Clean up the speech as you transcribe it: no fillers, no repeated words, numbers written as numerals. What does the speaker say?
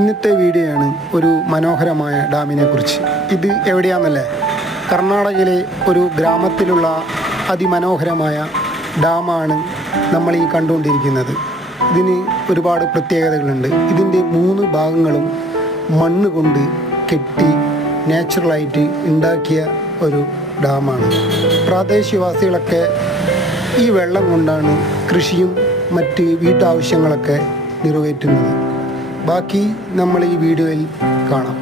ഇന്നത്തെ വീഡിയോയാണ് ഒരു മനോഹരമായ ഡാമിനെ കുറിച്ച്. ഇത് എവിടെയാണെന്നല്ലേ? കർണാടകയിലെ ഒരു ഗ്രാമത്തിലുള്ള അതിമനോഹരമായ ഡാമാണ് നമ്മൾ ഈ കണ്ടുകൊണ്ടിരിക്കുന്നത്. ഇതിന് ഒരുപാട് പ്രത്യേകതകളുണ്ട്. ഇതിൻ്റെ 3 ഭാഗങ്ങളും മണ്ണ് കൊണ്ട് കെട്ടി നാച്ചുറലായിട്ട് ഉണ്ടാക്കിയ ഒരു ഡാമാണ്. പ്രാദേശികവാസികളൊക്കെ ഈ വെള്ളം കൊണ്ടാണ് കൃഷിയും മറ്റ് വീട്ടാവശ്യങ്ങളൊക്കെ നിറവേറ്റുന്നത്. ബാക്കി നമ്മൾ ഈ വീഡിയോയിൽ കാണാം.